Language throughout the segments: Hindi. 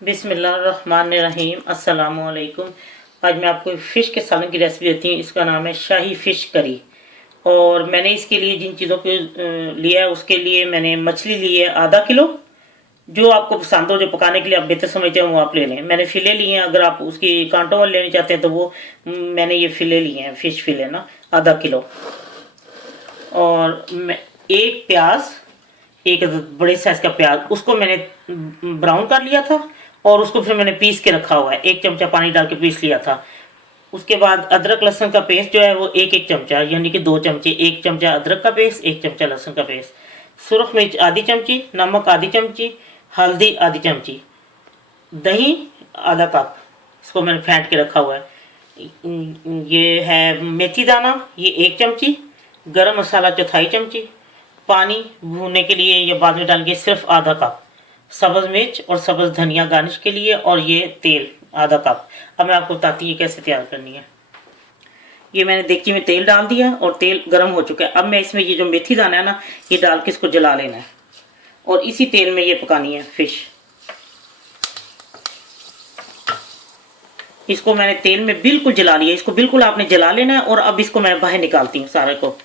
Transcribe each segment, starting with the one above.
बिस्मिल्लाहिर्रहमानिर्रहीम। अस्सलाम वालेकुम। आज मैं आपको फ़िश के सालन की रेसिपी देती हूँ। इसका नाम है शाही फ़िश करी। और मैंने इसके लिए जिन चीज़ों को लिया है, उसके लिए मैंने मछली ली है आधा किलो। जो आपको पसंद हो, जो पकाने के लिए आप बेहतर समझते हैं, वो आप ले लें। मैंने फ़िले लिए हैं, अगर आप उसकी कांटों वाले लेना चाहते हैं तो वो मैंने ये फ़िले लिए हैं, फ़िश फ़िले ना आधा किलो। और मैं एक प्याज, एक बड़े साइज का प्याज, उसको मैंने ब्राउन कर लिया था और उसको फिर मैंने पीस के रखा हुआ है। 1 चमचा पानी डाल के पीस लिया था। उसके बाद अदरक लहसुन का पेस्ट जो है वो एक चमचा, यानी कि 2 चमचे। 1 चमचा अदरक का पेस्ट, 1 चमचा लहसुन का पेस्ट, सुरख मिर्च आधी चमची, नमक आधी चमची, हल्दी आधी चमची, दही आधा कप, इसको मैंने फेंट के रखा हुआ है। ये है मेथी दाना, ये 1 चमची, गरम मसाला चौथाई चमची, पानी भूनने के लिए या बाद में डालेंगे सिर्फ आधा कप, सब्ज़ मिर्च और सब्ज़ धनिया गार्निश के लिए, और ये तेल आधा कप। अब मैं आपको बताती हूँ कैसे तैयार करनी है। ये मैंने देगची में तेल डाल दिया और तेल गर्म हो चुका है। अब मैं इसमें ये जो मेथी दाना है ना, ये डाल के इसको जला लेना है और इसी तेल में ये पकानी है फिश। इसको मैंने तेल में बिल्कुल जला लिया, इसको बिल्कुल आपने जला लेना है। और अब इसको मैं बाहर निकालती हूँ सारे को।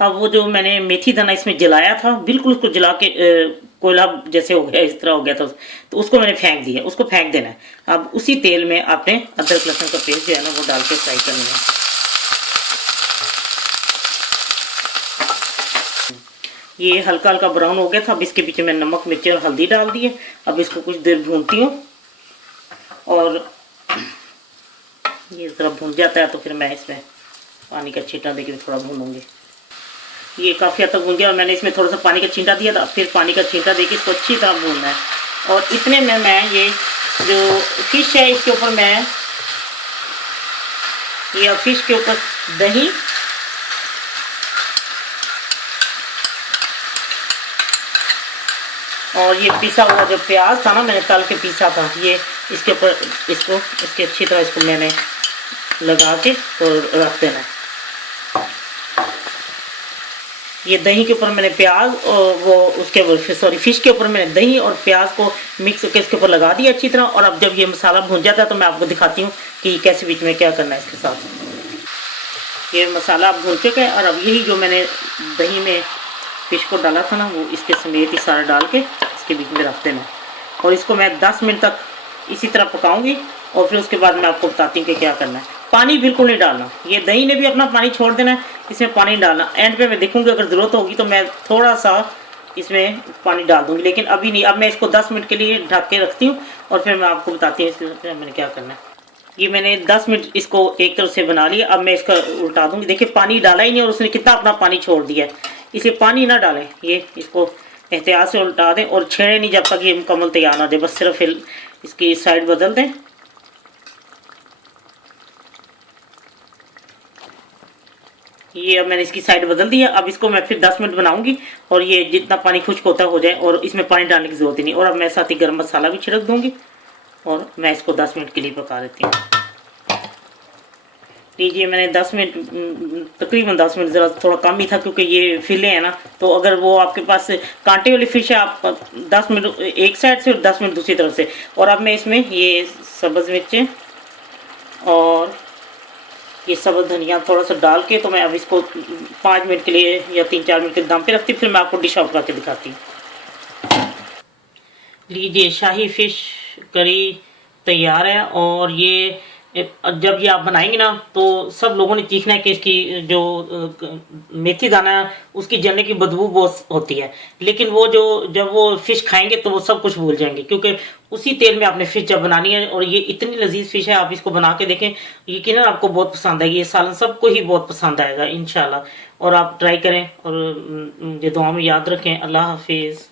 अब वो जो मैंने मेथी दाना इसमें जलाया था, बिल्कुल उसको जला के कोयला जैसे हो गया, इस तरह हो गया था, तो उसको मैंने फेंक दिया। उसको फेंक देना है। अब उसी तेल में आपने अदरक लहसुन का पेस्ट जो है ना, वो डाल के फ्राई करना है। ये हल्का हल्का ब्राउन हो गया था। अब इसके पीछे मैं नमक मिर्ची और हल्दी डाल दिए। अब इसको कुछ देर भूनती हूँ और ये जरा भून जाता है तो फिर मैं इसमें पानी का छींटा देके थोड़ा भूनूंगी। ये काफ़ी हद तक भून गया और मैंने इसमें थोड़ा सा पानी का छींटा दिया था। फिर पानी का छींटा देके इसको अच्छी तरह भूनना है। और इतने में मैं ये जो फिश है, इसके ऊपर मैं ये फिश के ऊपर दही और ये पिसा हुआ जो प्याज था ना, मैंने तल के पीसा था, ये इसके ऊपर इसके अच्छी तरह इसको मैंने लगा के और रख देना है। ये दही के ऊपर मैंने प्याज और वो उसके फिश के ऊपर मैंने दही और प्याज को मिक्स करके इसके ऊपर लगा दिया अच्छी तरह। और अब जब ये मसाला भून जाता है तो मैं आपको दिखाती हूँ कि कैसे बीच में क्या करना है इसके साथ। ये मसाला अब भून चुका है और अब यही जो मैंने दही में फिश को डाला था ना, वो इसके समेत ही सारा डाल के इसके बीच में रख देना। और इसको मैं 10 मिनट तक इसी तरह पकाऊंगी और फिर उसके बाद मैं आपको बताती हूँ कि क्या करना है। पानी बिल्कुल नहीं डालना, ये दही ने भी अपना पानी छोड़ देना है, इसमें पानी नहीं डालना। एंड पे मैं देखूंगी अगर ज़रूरत होगी तो मैं थोड़ा सा इसमें पानी डाल दूंगी, लेकिन अभी नहीं। अब मैं इसको 10 मिनट के लिए ढक के रखती हूँ और फिर मैं आपको बताती हूँ इसमें मैंने क्या करना है। ये मैंने 10 मिनट इसको एक तरफ से बना लिया। अब मैं इसका उल्टा दूंगी। देखिए पानी डाला ही नहीं और उसने कितना अपना पानी छोड़ दिया है, इसलिए पानी ना डालें। ये इसको एहतियात से उल्टा दें और छेड़े नहीं जब तक ये मुकम्मल तैयार ना दे। बस सिर्फ इसकी साइड बदल दें। ये अब मैंने इसकी साइड बदल दिया। अब इसको मैं फिर 10 मिनट बनाऊंगी और ये जितना पानी खुश्क होता हो जाए और इसमें पानी डालने की जरूरत ही नहीं। और अब मैं साथ ही गर्म मसाला भी छिड़क दूंगी और मैं इसको 10 मिनट के लिए पका देती हूँ। लीजिए मैंने 10 मिनट, तकरीबन 10 मिनट, ज़रा थोड़ा कम ही था क्योंकि ये फिले हैं ना, तो अगर वो आपके पास कांटे वाली फिश है, आप 10 मिनट एक साइड से और 10 मिनट दूसरी तरफ से। और अब मैं इसमें ये सब्ज़ मिर्चें और ये सब्ज़ धनिया थोड़ा सा डाल के, तो मैं अब इसको 5 मिनट के लिए या 3-4 मिनट के दम पे रखती, फिर मैं आपको डिश आउट करके दिखाती हूँ। लीजिए शाही फ़िश करी तैयार है। और ये जब ये आप बनाएंगे ना तो सब लोगों ने चीखना है कि इसकी जो मेथी दाना है उसकी जलने की बदबू बहुत होती है, लेकिन वो जो जब वो फिश खाएंगे तो वो सब कुछ भूल जाएंगे, क्योंकि उसी तेल में आपने फिश जब बनानी है। और ये इतनी लजीज फिश है, आप इसको बना के देखें, यकीनन आपको बहुत पसंद आएगी। ये सालन सबको ही बहुत पसंद आएगा इंशाल्लाह। और आप ट्राई करें और ये दुआ में याद रखें। अल्लाह हाफिज़।